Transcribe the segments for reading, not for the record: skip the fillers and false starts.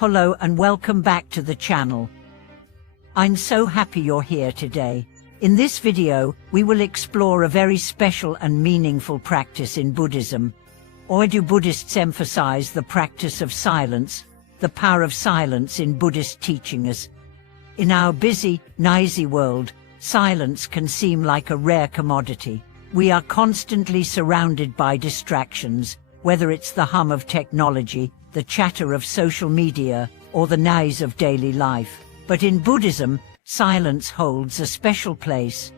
Hello and welcome back to the channel. I'm so happy you're here today. In this video, we will explore a very special and meaningful practice in Buddhism. Why do Buddhists emphasize the practice of silence, the power of silence in Buddhist teachings? In our busy, noisy world, silence can seem like a rare commodity. We are constantly surrounded by distractions, whether it's the hum of technology, the chatter of social media, or the noise of daily life. But in Buddhism, silence holds a special place.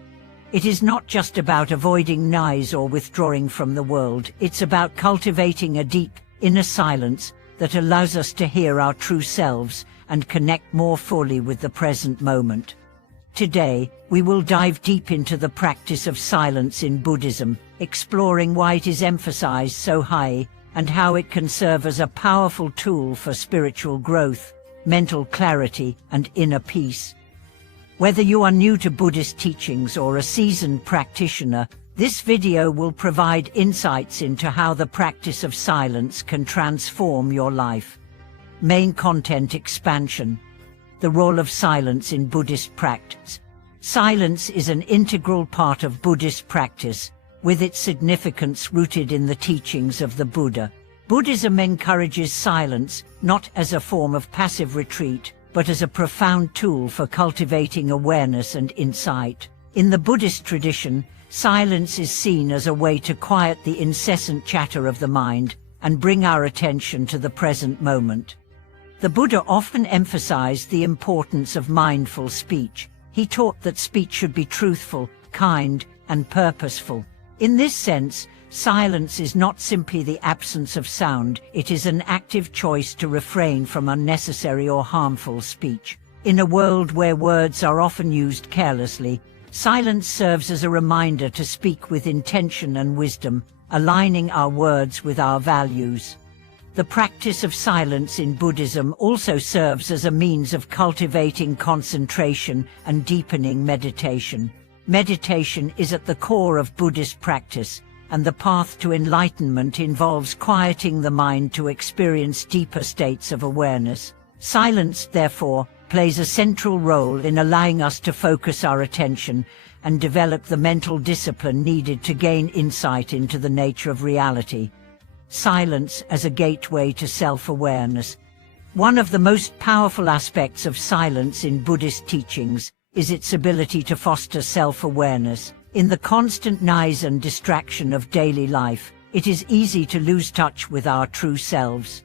It is not just about avoiding noise or withdrawing from the world, it's about cultivating a deep, inner silence that allows us to hear our true selves and connect more fully with the present moment. Today, we will dive deep into the practice of silence in Buddhism, exploring why it is emphasized so high and how it can serve as a powerful tool for spiritual growth, mental clarity, and inner peace. Whether you are new to Buddhist teachings or a seasoned practitioner, this video will provide insights into how the practice of silence can transform your life. Main content expansion. The role of silence in Buddhist practice. Silence is an integral part of Buddhist practice, with its significance rooted in the teachings of the Buddha. Buddhism encourages silence, not as a form of passive retreat, but as a profound tool for cultivating awareness and insight. In the Buddhist tradition, silence is seen as a way to quiet the incessant chatter of the mind and bring our attention to the present moment. The Buddha often emphasized the importance of mindful speech. He taught that speech should be truthful, kind, and purposeful. In this sense, silence is not simply the absence of sound, it is an active choice to refrain from unnecessary or harmful speech. In a world where words are often used carelessly, silence serves as a reminder to speak with intention and wisdom, aligning our words with our values. The practice of silence in Buddhism also serves as a means of cultivating concentration and deepening meditation. Meditation is at the core of Buddhist practice, and the path to enlightenment involves quieting the mind to experience deeper states of awareness. Silence, therefore, plays a central role in allowing us to focus our attention and develop the mental discipline needed to gain insight into the nature of reality. Silence as a gateway to self-awareness. One of the most powerful aspects of silence in Buddhist teachings is its ability to foster self-awareness. In the constant noise and distraction of daily life, it is easy to lose touch with our true selves.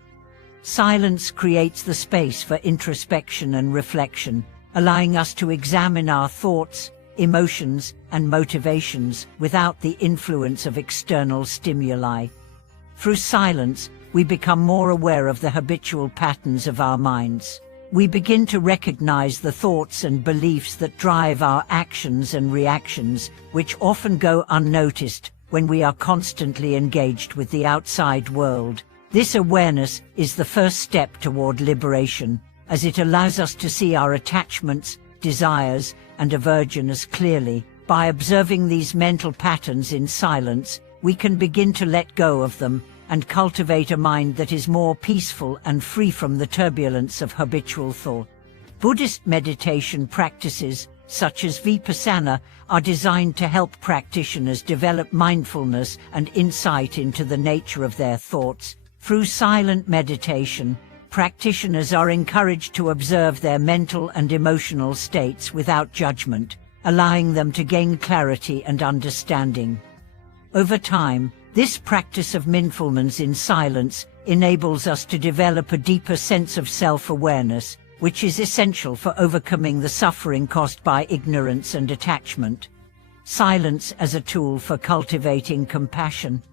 Silence creates the space for introspection and reflection, allowing us to examine our thoughts, emotions, and motivations without the influence of external stimuli. Through silence, we become more aware of the habitual patterns of our minds. We begin to recognize the thoughts and beliefs that drive our actions and reactions, which often go unnoticed when we are constantly engaged with the outside world. This awareness is the first step toward liberation, as it allows us to see our attachments, desires, and aversions clearly. By observing these mental patterns in silence, we can begin to let go of them and cultivate a mind that is more peaceful and free from the turbulence of habitual thought. Buddhist meditation practices, such as vipassana, are designed to help practitioners develop mindfulness and insight into the nature of their thoughts. Through silent meditation, practitioners are encouraged to observe their mental and emotional states without judgment, allowing them to gain clarity and understanding. Over time, this practice of mindfulness in silence enables us to develop a deeper sense of self-awareness, which is essential for overcoming the suffering caused by ignorance and attachment. Silence as a tool for cultivating compassion.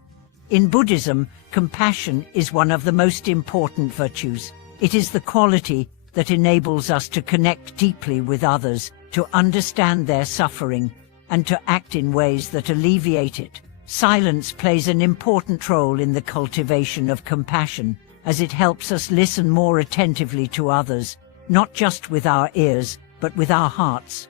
In Buddhism, compassion is one of the most important virtues. It is the quality that enables us to connect deeply with others, to understand their suffering, and to act in ways that alleviate it. Silence plays an important role in the cultivation of compassion, as it helps us listen more attentively to others, not just with our ears, but with our hearts.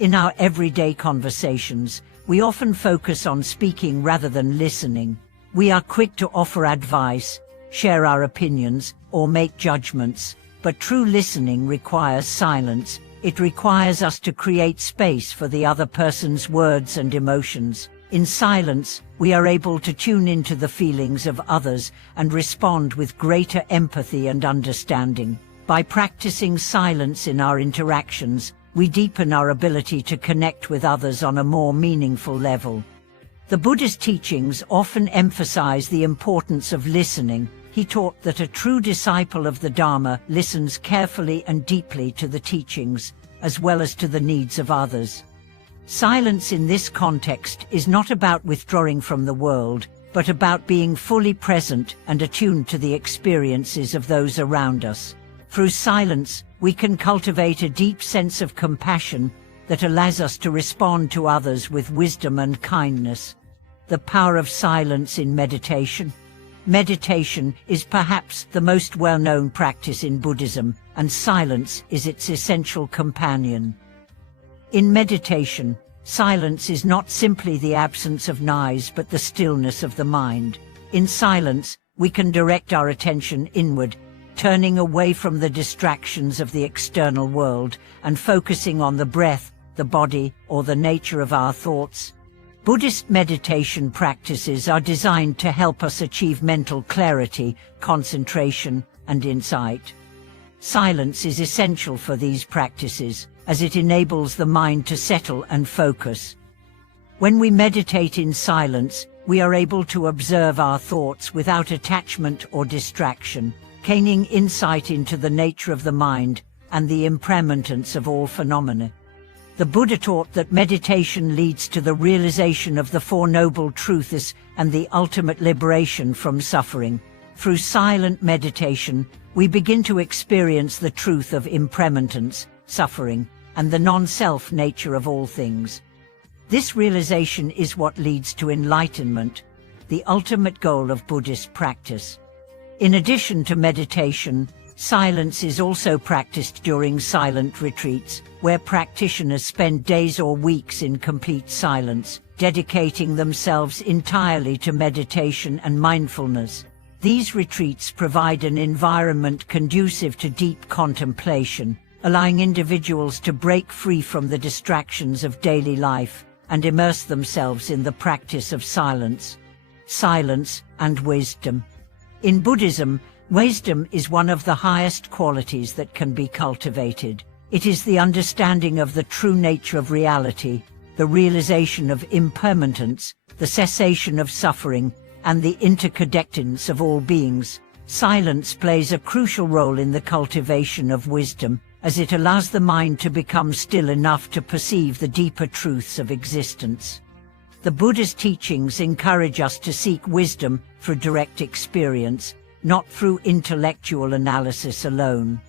In our everyday conversations, we often focus on speaking rather than listening. We are quick to offer advice, share our opinions, or make judgments, But true listening requires silence. It requires us to create space for the other person's words and emotions. In silence, we are able to tune into the feelings of others and respond with greater empathy and understanding. By practicing silence in our interactions, we deepen our ability to connect with others on a more meaningful level. The Buddhist teachings often emphasize the importance of listening. He taught that a true disciple of the Dharma listens carefully and deeply to the teachings, as well as to the needs of others. Silence in this context is not about withdrawing from the world, but about being fully present and attuned to the experiences of those around us. Through silence, we can cultivate a deep sense of compassion that allows us to respond to others with wisdom and kindness. The power of silence in meditation. Meditation is perhaps the most well-known practice in Buddhism, and silence is its essential companion. In meditation, silence is not simply the absence of noise but the stillness of the mind. In silence, we can direct our attention inward, turning away from the distractions of the external world and focusing on the breath, the body, or the nature of our thoughts. Buddhist meditation practices are designed to help us achieve mental clarity, concentration, and insight. Silence is essential for these practices, as it enables the mind to settle and focus. When we meditate in silence, we are able to observe our thoughts without attachment or distraction, gaining insight into the nature of the mind and the impermanence of all phenomena. The Buddha taught that meditation leads to the realization of the Four Noble Truths and the ultimate liberation from suffering. Through silent meditation, we begin to experience the truth of impermanence, suffering, and the non-self nature of all things. This realization is what leads to enlightenment, the ultimate goal of Buddhist practice. In addition to meditation, silence is also practiced during silent retreats, where practitioners spend days or weeks in complete silence, dedicating themselves entirely to meditation and mindfulness. These retreats provide an environment conducive to deep contemplation, allowing individuals to break free from the distractions of daily life and immerse themselves in the practice of silence. Silence and wisdom. In Buddhism, wisdom is one of the highest qualities that can be cultivated. It is the understanding of the true nature of reality, the realization of impermanence, the cessation of suffering, and the interconnectedness of all beings. Silence plays a crucial role in the cultivation of wisdom, as it allows the mind to become still enough to perceive the deeper truths of existence. The Buddha's teachings encourage us to seek wisdom through direct experience, not through intellectual analysis alone.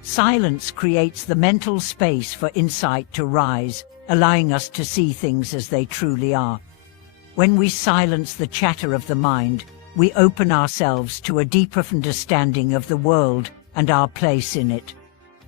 Silence creates the mental space for insight to rise, allowing us to see things as they truly are. When we silence the chatter of the mind, we open ourselves to a deeper understanding of the world and our place in it.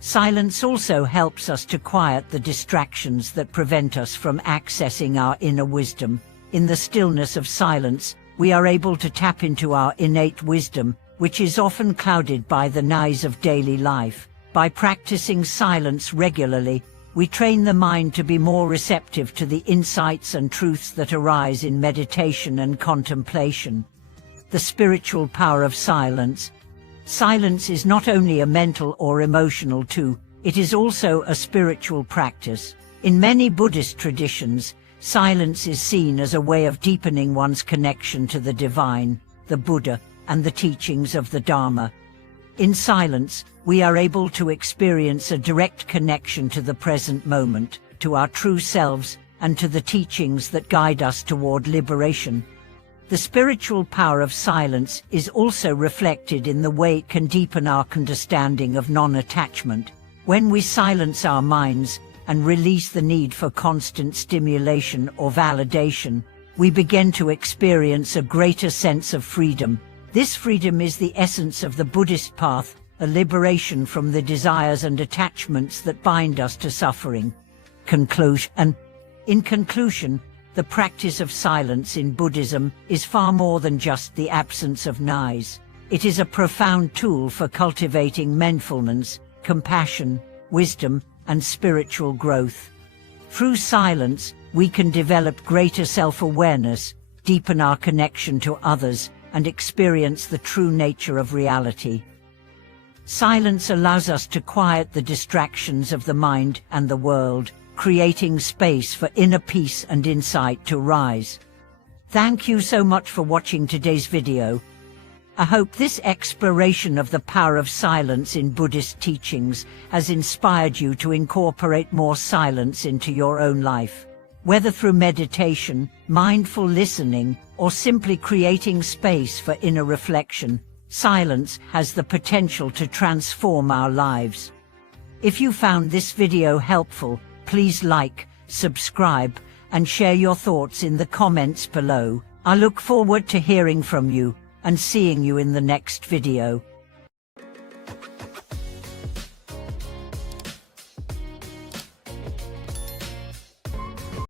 Silence also helps us to quiet the distractions that prevent us from accessing our inner wisdom. In the stillness of silence, we are able to tap into our innate wisdom, which is often clouded by the noise of daily life. By practicing silence regularly, we train the mind to be more receptive to the insights and truths that arise in meditation and contemplation. The spiritual power of silence. Silence is not only a mental or emotional tool, it is also a spiritual practice. In many Buddhist traditions, silence is seen as a way of deepening one's connection to the divine, the Buddha, and the teachings of the Dharma. In silence, we are able to experience a direct connection to the present moment, to our true selves, and to the teachings that guide us toward liberation. The spiritual power of silence is also reflected in the way it can deepen our understanding of non-attachment. When we silence our minds and release the need for constant stimulation or validation, we begin to experience a greater sense of freedom. This freedom is the essence of the Buddhist path, a liberation from the desires and attachments that bind us to suffering. Conclusion. In conclusion, the practice of silence in Buddhism is far more than just the absence of noise. It is a profound tool for cultivating mindfulness, compassion, wisdom, and spiritual growth. Through silence, we can develop greater self-awareness, deepen our connection to others, and experience the true nature of reality. Silence allows us to quiet the distractions of the mind and the world, creating space for inner peace and insight to rise. Thank you so much for watching today's video. I hope this exploration of the power of silence in Buddhist teachings has inspired you to incorporate more silence into your own life. Whether through meditation, mindful listening, or simply creating space for inner reflection, silence has the potential to transform our lives. If you found this video helpful, please like, subscribe, and share your thoughts in the comments below. I look forward to hearing from you and seeing you in the next video.